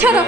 ছাড়ো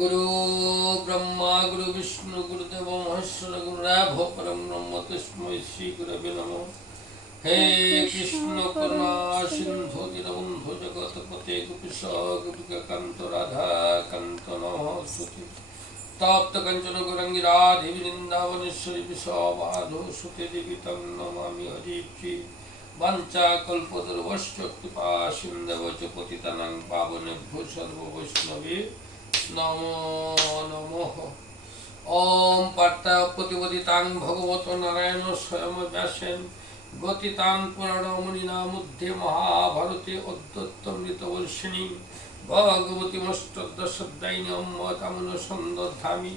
गुरु ब्रह्मा गुरु विष्णु गुरुदेव महेश्वर गुरुराभो परम ब्रह्म तस्मै श्री गुरवे नमः। हे कृष्ण करुणा सिंधु दीनबंधु जगतपते गोपीश गोपिकाकांत राधा कांत नमस्ते। तप्त कंचन गौरांगी राधे वृंदावनेश्वरी विषवाधो सुते देवी तं नमामि हरिप्रिये। বাঞ্ছা কল্পতরুভ্যশ্চ কৃপা সিন্ধব চ পতিতানাং পাবনেভ্যো সর্ব বৈষ্ণবে নমো নমঃ। ওম পার্থায় প্রতিপদিতাং ভগবত নারায়ণ স্বয়ং ব্যাসেন গতিতাং পুরাণ মুনিনা মধ্যে মহাভারতে অদ্বৈতমৃতবর্ষিণী ভগবতী মষ্টদশাধ্যায়িনী অম্মতামনুসন্দধামি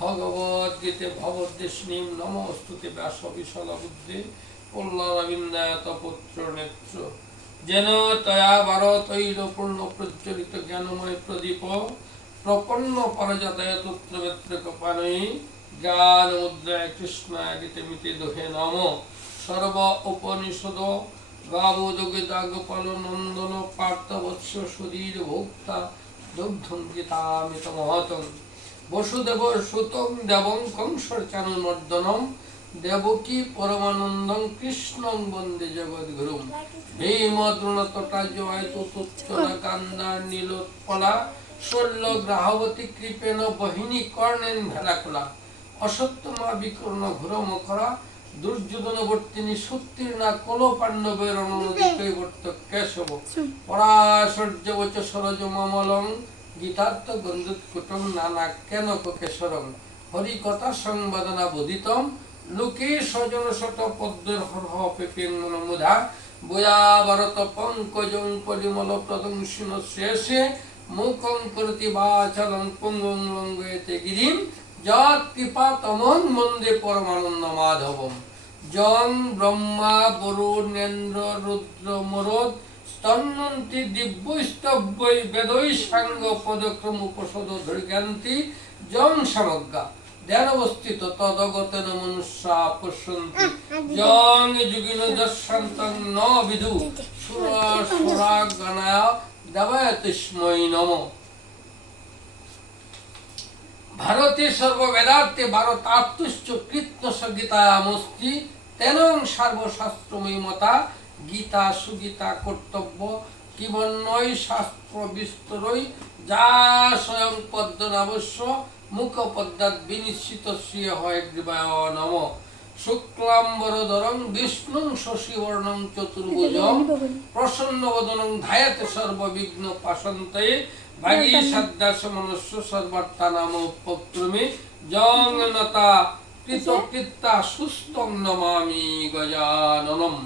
ভগবদ্গীতে ভগবদ্দেশিনীং নমস্তুতে ব্যাস বিশাল বুদ্ধে পুল্লরবিন্দায়ত পুত্র নেত্র যেন তয়া ভারতৈল পূর্ণ প্রজ্বলিত জ্ঞানময় প্রদীপ প্রপন্ন পরজাতয় তত্রবেত্র কপালয়ী জ্ঞান মুদ্রায় কৃষ্ণায় গীতে মিতে দোহে নম সর্ব উপনিষদ গাবোদগিতা গোপাল নন্দন পার্থবৎস সুধীর ভোক্তা দুগ্ধং গীতামিত মহতং বসুদেব সুতং দেবং কংসর চানুমর্দনম দেবকী পরমানন্দং কৃষ্ণং বন্দে জগদ্গুরুম ভীমদ্রোণতটাজয়তুচ্চলা কান্দা নীলোৎপলা শল্য গ্রাহবতী কৃপেণ বহিনী কর্ণেন ভেলাকুলা অসত্যমা বিকর্ণ ঘোর মকরা দুর্যোধনবর্তিনী সুত্তীর্ণা কল পাণ্ডবের অনুদিকৈবর্ত কেশব পরাশর্যবচ সরজ মামলং গীতার্থ গন্ধুৎকুটং নানা কেনক কেশরং হরিকথা সংবাদনা বোধিতম লোকে স্বজন শত পদ্মের হরহ পেপেন মনোমুধা বয়া ভারত পঙ্কজং পরিমল প্রদংশিন শেষে মুখং করতি বাচালং পঙ্গং লঙ্ঘয়তে গিরিম যৎ কৃপা তমং মন্দে পরমানন্দ মাধবম জং ব্রহ্মা বরুণেন্দ্র রুদ্র মরদ স্তন্নন্তি দিব্যস্তব্যৈ বেদৈ সাঙ্গ পদক্রম উপসদ ধৈর্যান্তি জং সমজ্ঞা ধ্যানবস্থিত তদগতেন মনুষ্যা পশ্যন্তি জং যুগিন দর্শান্তং ন বিদু সুরা সুরা গণায় দেবায় তস্मै নমঃ। ভারতে সর্ববেদার্থে ভারতার্থশ্চ কৃত্ন গীতায়ামস্তি তেনং সর্বশাস্ত্রময়ী মতা গীতা সুগীতা কর্তব্য কিবন্নয় শাস্ত্র বিস্তরই যা স্বয়ং পদ্মনাভস্য মুখপদ্মাৎ বিনিশ্চিত শ্রিয় হয় গ্রীবায় নমঃ। শুক্লাম্বরধরং বিষ্ণুং শশীবর্ণং চতুর্ভুজং প্রসন্নবদনং ধ্যায়তে সর্ববিঘ্ন পাশন্তয়ে ভাগীসাধ্যাস মনুষ্য সর্বার্থানাম উপক্রমে জং নতা কৃতকৃত্যা সুস্থং নমামি গজাননম।